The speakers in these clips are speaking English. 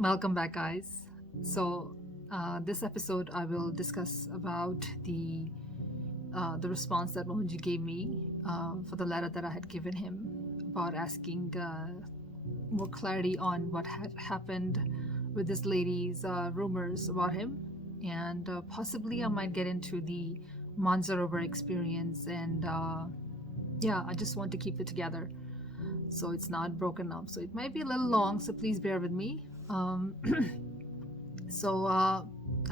Welcome back, guys. So, this episode I will discuss about the response that Mohanji gave me for the letter that I had given him about asking more clarity on what had happened with this lady's rumors about him, and possibly I might get into the Mansarovar experience. And yeah, I just want to keep it together so it's not broken up. So it might be a little long, so please bear with me. Um, so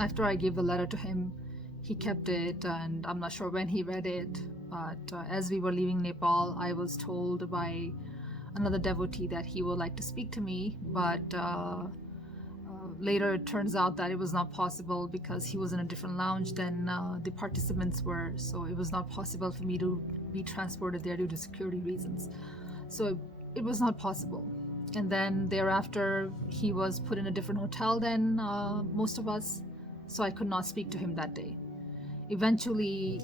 after I gave the letter to him, he kept it, and I'm not sure when he read it. But as we were leaving Nepal, I was told by another devotee that he would like to speak to me, but later it turns out that it was not possible because he was in a different lounge than the participants were, so it was not possible for me to be transported there due to security reasons. So it was not possible. And then thereafter, he was put in a different hotel than most of us, so I could not speak to him that day. Eventually,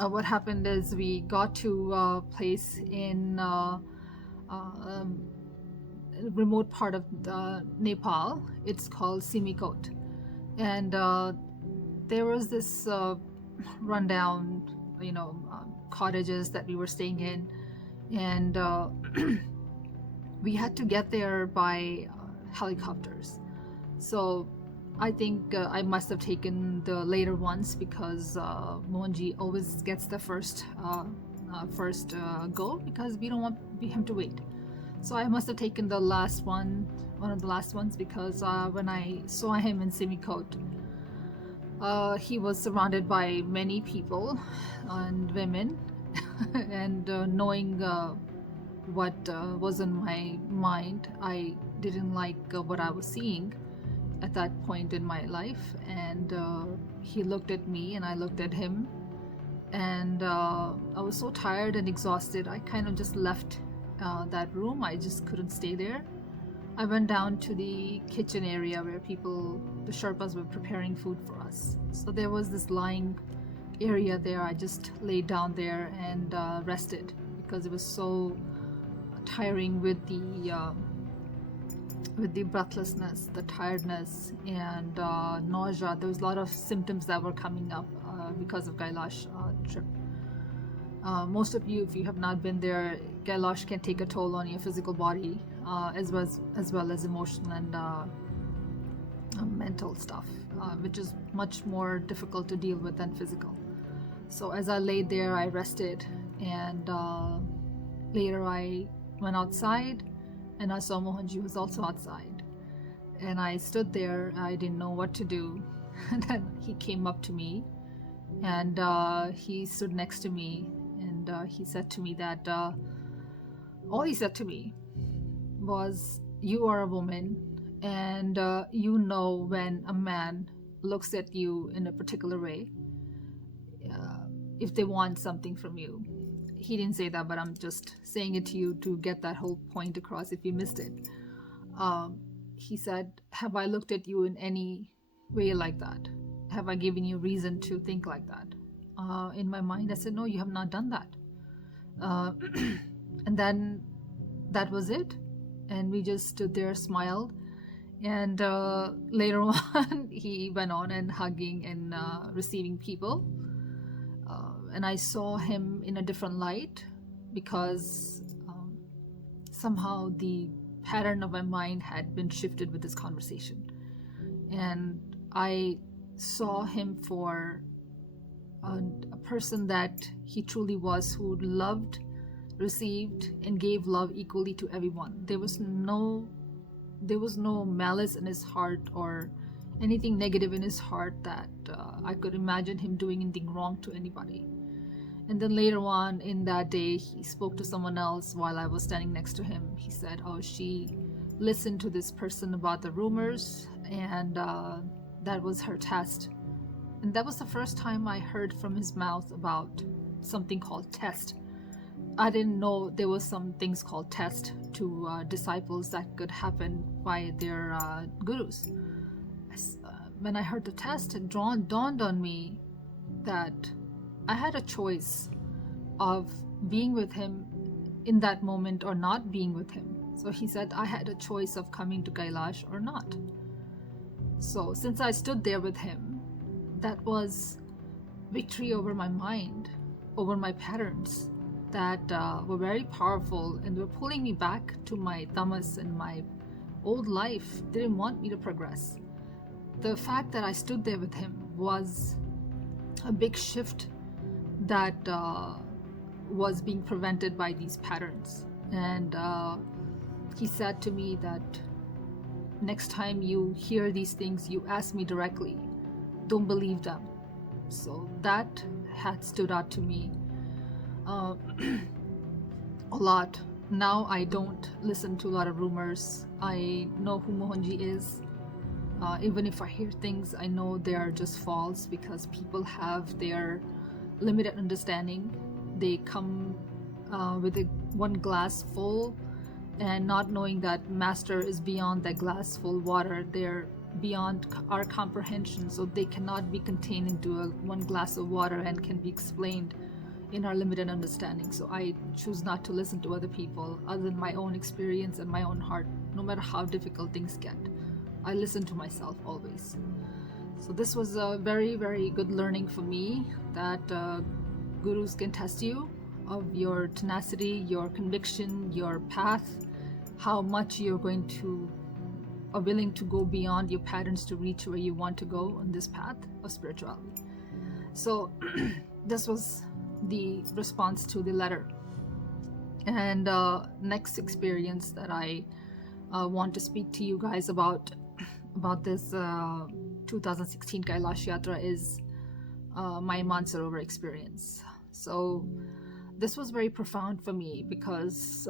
what happened is we got to a place in remote part of Nepal. It's called Simikot, and there was this rundown, cottages that we were staying in, and we had to get there by helicopters. So I think I must have taken the later ones because Mohanji always gets the first go because we don't want him to wait. So I must have taken the last one of the last ones, because when I saw him in Simikot, he was surrounded by many people and women, and knowing what was in my mind, I didn't like what I was seeing at that point in my life. And he looked at me and I looked at him, and I was so tired and exhausted, I kind of just left that room. I just couldn't stay there. I went down to the kitchen area where the Sherpas were preparing food for us. So there was this lying area there. I just laid down there and rested because it was so tiring with the breathlessness, the tiredness, and nausea. There was a lot of symptoms that were coming up because of Kailash trip. Most of you, if you have not been there, Kailash can take a toll on your physical body, as well as emotional and mental stuff, which is much more difficult to deal with than physical. So as I laid there, I rested, and later I went outside, and I saw Mohanji was also outside, and I stood there. I didn't know what to do, and then he came up to me, and he stood next to me, and he said to me that all he said to me was, "You are a woman, and you know when a man looks at you in a particular way, if they want something from you." He didn't say that, but I'm just saying it to you to get that whole point across if you missed it. He said, "Have I looked at you in any way like that? Have I given you reason to think like that?" In my mind, I said, "No, you have not done that." And then that was it. And we just stood there, smiled. And later on, he went on and hugging and receiving people. And I saw him in a different light because somehow the pattern of my mind had been shifted with this conversation. And I saw him for a person that he truly was, who loved, received, and gave love equally to everyone. There was no malice in his heart or anything negative in his heart that I could imagine him doing anything wrong to anybody. And then later on in that day, he spoke to someone else while I was standing next to him. He said, "Oh, she listened to this person about the rumors, and that was her test." And that was the first time I heard from his mouth about something called test. I didn't know there was some things called test to disciples that could happen by their gurus. When I heard the test, it dawned on me that I had a choice of being with him in that moment or not being with him. So he said I had a choice of coming to Kailash or not. So since I stood there with him, that was victory over my mind, over my patterns that were very powerful and were pulling me back to my tamas and my old life. They didn't want me to progress. The fact that I stood there with him was a big shift that was being prevented by these patterns. And he said to me that next time you hear these things, you ask me directly. Don't believe them. So that had stood out to me a lot. Now I don't listen to a lot of rumors. I know who Mohanji is. Even if I hear things, I know they are just false because people have their limited understanding. They come with one glass full and not knowing that master is beyond that glass full water. They're beyond our comprehension, so they cannot be contained into one glass of water and can be explained in our limited understanding. So I choose not to listen to other people other than my own experience and my own heart, no matter how difficult things get. I listen to myself always. So this was a very, very good learning for me that gurus can test you of your tenacity, your conviction, your path, how much you're going to are willing to go beyond your patterns to reach where you want to go on this path of spirituality. So this was the response to the letter. And next experience that I want to speak to you guys about this 2016 Kailash Yatra is my Mansarovar experience. So this was very profound for me because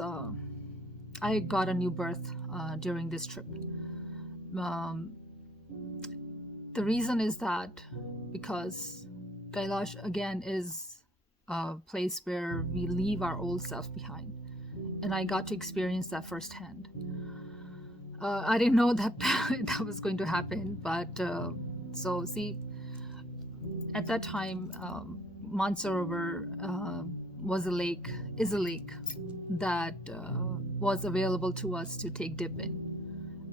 I got a new birth during this trip. The reason is that because Kailash again is a place where we leave our old self behind, and I got to experience that firsthand. I didn't know that that was going to happen, but so see, at that time, Mansarovar is a lake that was available to us to take dip in.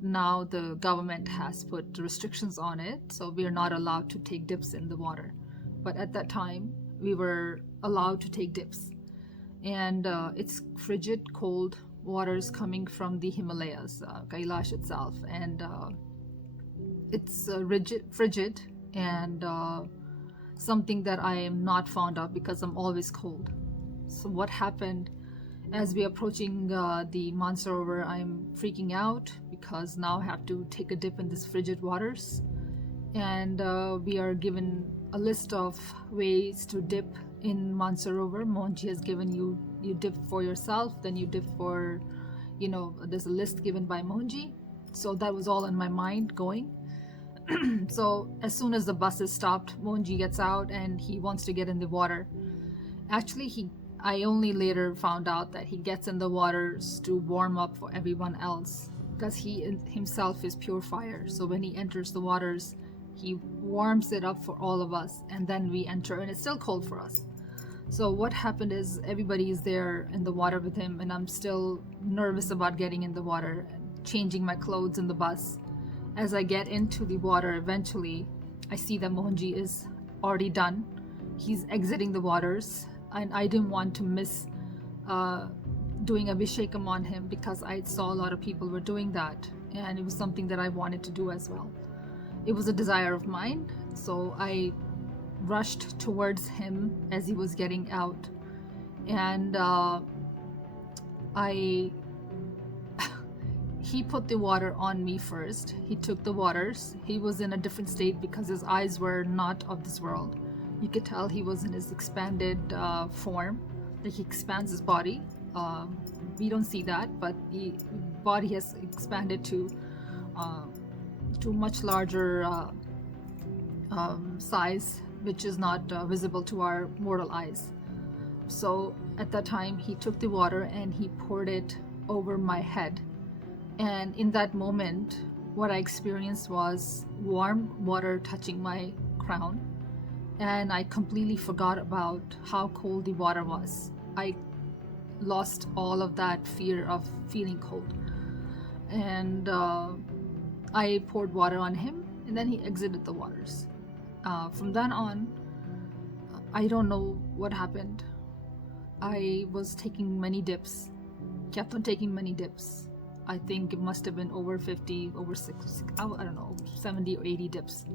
Now the government has put restrictions on it, so we are not allowed to take dips in the water. But at that time, we were allowed to take dips. And it's frigid, cold waters coming from the Himalayas, Kailash itself. And it's frigid, and something that I am not fond of because I'm always cold. So what happened as we are approaching the Mansarovar, I'm freaking out because now I have to take a dip in these frigid waters. And we are given a list of ways to dip in Mansarovar. Mohanji has given you dip for yourself, then you dip for, there's a list given by Mohanji. So that was all in my mind going. So as soon as the bus is stopped, Mohanji gets out and he wants to get in the water. Actually, I only later found out that he gets in the waters to warm up for everyone else because he himself is pure fire. So when he enters the waters, he warms it up for all of us, and then we enter, and it's still cold for us. So what happened is everybody is there in the water with him, and I'm still nervous about getting in the water and changing my clothes in the bus. As I get into the water, eventually, I see that Mohanji is already done. He's exiting the waters. And I didn't want to miss doing Abhishekam on him because I saw a lot of people were doing that, and it was something that I wanted to do as well. It was a desire of mine, so I rushed towards him as he was getting out, and he put the water on me first. He took the waters. He was in a different state because his eyes were not of this world. You could tell he was in his expanded form, like he expands his body. We don't see that, but the body has expanded to much larger size, which is not visible to our mortal eyes. So at that time, he took the water and he poured it over my head. And in that moment, what I experienced was warm water touching my crown. And I completely forgot about how cold the water was. lost all of that fear of feeling cold. And I poured water on him, and then he exited the waters. From then on, I don't know what happened. I was taking many dips, kept on taking many dips. I think it must have been over 50, over 60, I don't know, 70 or 80 dips.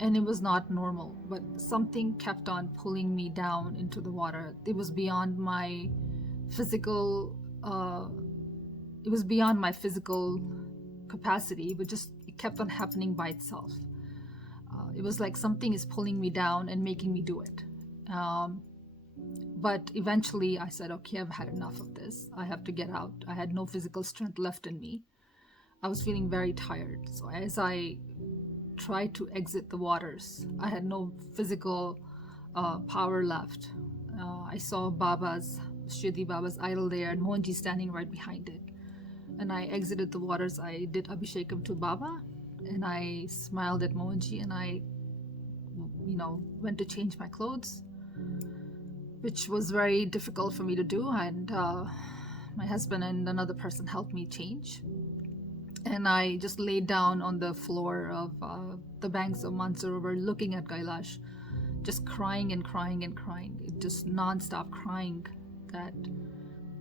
And it was not normal, but something kept on pulling me down into the water. It was beyond my physical, it was beyond my physical capacity, but just it kept on happening by itself. It was like something is pulling me down and making me do it. But eventually I said, okay, I've had enough of this. I have to get out. I had no physical strength left in me. I was feeling very tired. So as I tried to exit the waters, I had no physical power left. I saw Shri Baba's idol there, and Mohanji standing right behind it. And I exited the waters. I did Abhishekam to Baba, and I smiled at Mohanji, and I, went to change my clothes, which was very difficult for me to do. And my husband and another person helped me change. And I just laid down on the floor of the banks of Mansarovar, looking at Kailash, just crying and crying and crying, just non-stop crying, that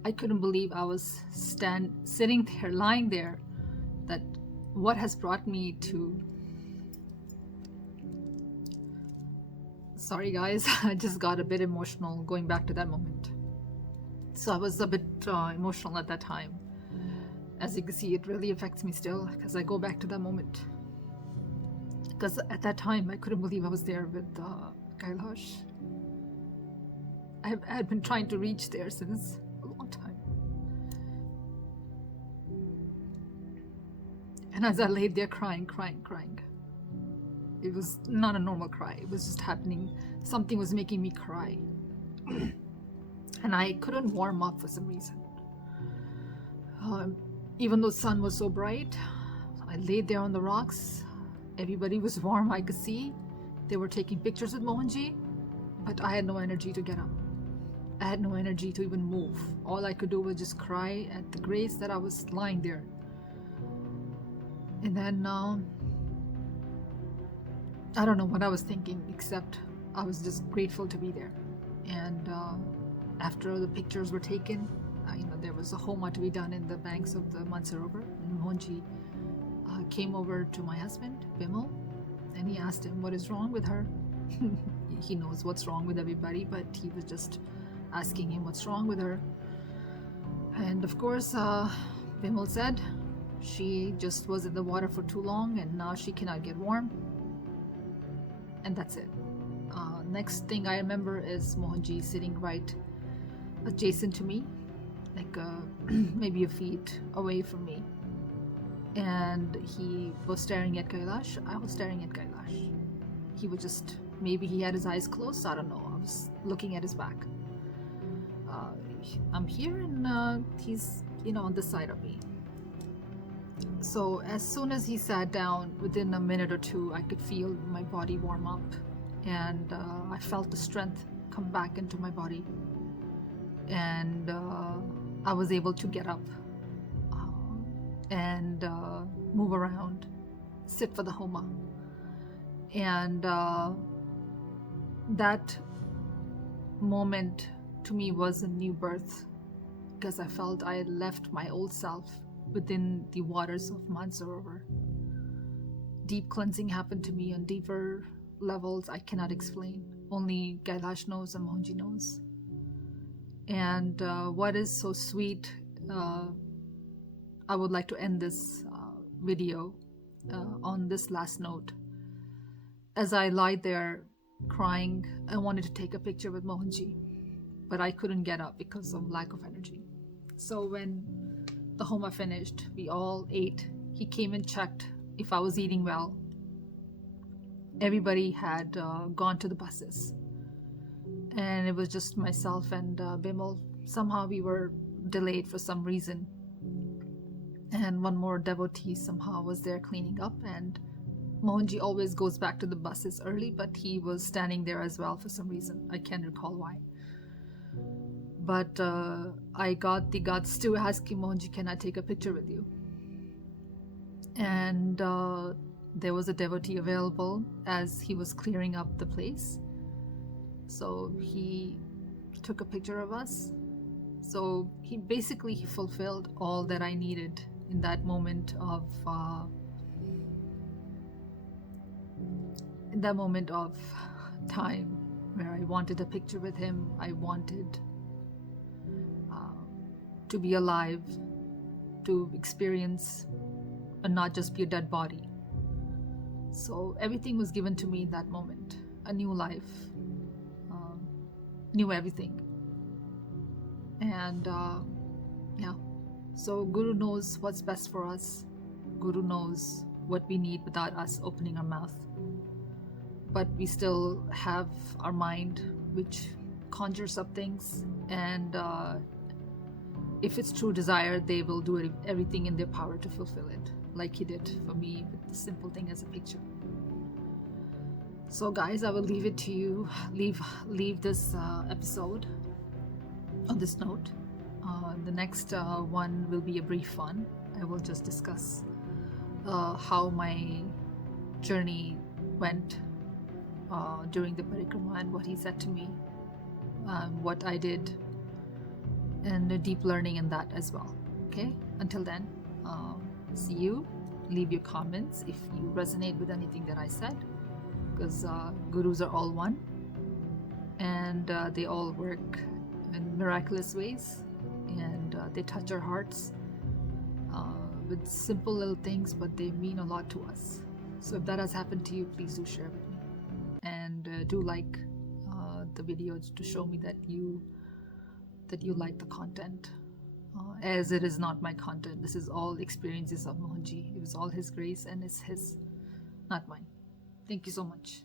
I couldn't believe I was sitting there, lying there, that what has brought me to... Sorry guys, I just got a bit emotional going back to that moment. So I was a bit emotional at that time. As you can see, it really affects me still, because I go back to that moment. Because at that time, I couldn't believe I was there with Kailash. I had been trying to reach there since a long time. And as I laid there crying, it was not a normal cry. It was just happening. Something was making me cry. And I couldn't warm up for some reason. Even though the sun was so bright, I laid there on the rocks. Everybody was warm, I could see. They were taking pictures with Mohanji, but I had no energy to get up. I had no energy to even move. All I could do was just cry at the grace that I was lying there. And then, I don't know what I was thinking, except I was just grateful to be there. And after the pictures were taken, there was a homa to be done in the banks of the Mansarovar. And Mohanji came over to my husband, Bimal, and he asked him what is wrong with her. He knows what's wrong with everybody, but he was just asking him what's wrong with her. And of course, Bimal said she just was in the water for too long and now she cannot get warm. And that's it. Next thing I remember is Mohanji sitting right adjacent to me, like maybe a feet away from me. And he was staring at Kailash. I was staring at Kailash. He was just, maybe he had his eyes closed, I don't know. I was looking at his back. I'm here and he's, on this side of me. So as soon as he sat down, within a minute or two, I could feel my body warm up. And I felt the strength come back into my body. And I was able to get up and move around, sit for the homa. And that moment to me was a new birth, because I felt I had left my old self within the waters of Mansarovar. Deep cleansing happened to me on deeper levels I cannot explain. Only Kailash knows and Mohanji knows. And what is so sweet, I would like to end this video on this last note. As I lied there crying, I wanted to take a picture with Mohanji, but I couldn't get up because of lack of energy. So when the homa finished, we all ate. He came and checked if I was eating well. Everybody had gone to the buses. And it was just myself and Bimal. Somehow we were delayed for some reason. And one more devotee somehow was there cleaning up. And Mohanji always goes back to the buses early, but he was standing there as well for some reason. I can't recall why. But I got the guts to ask him, Mohanji, can I take a picture with you? And there was a devotee available as he was clearing up the place. So he took a picture of us. So he fulfilled all that I needed in that moment of time where I wanted a picture with him. I wanted to be alive, to experience and not just be a dead body. So everything was given to me in that moment. A new life, new everything. And yeah, so Guru knows what's best for us. Guru knows what we need without us opening our mouth. But we still have our mind, which conjures up things, and if it's true desire, they will do everything in their power to fulfill it, like he did for me with the simple thing as a picture. So guys, I will leave it to you. Leave this episode on this note. The next one will be a brief one. I will just discuss how my journey went during the parikrama and what he said to me, what I did, and a deep learning in that as well. Okay, until then, see you. Leave your comments if you resonate with anything that I said, because gurus are all one, and they all work in miraculous ways, and they touch our hearts with simple little things, but they mean a lot to us. So if that has happened to you, please do share with me, and do like the videos to show me that you like the content, as it is not my content. This is all experiences of Mohanji. It was all his grace and it's his, not mine. Thank you so much.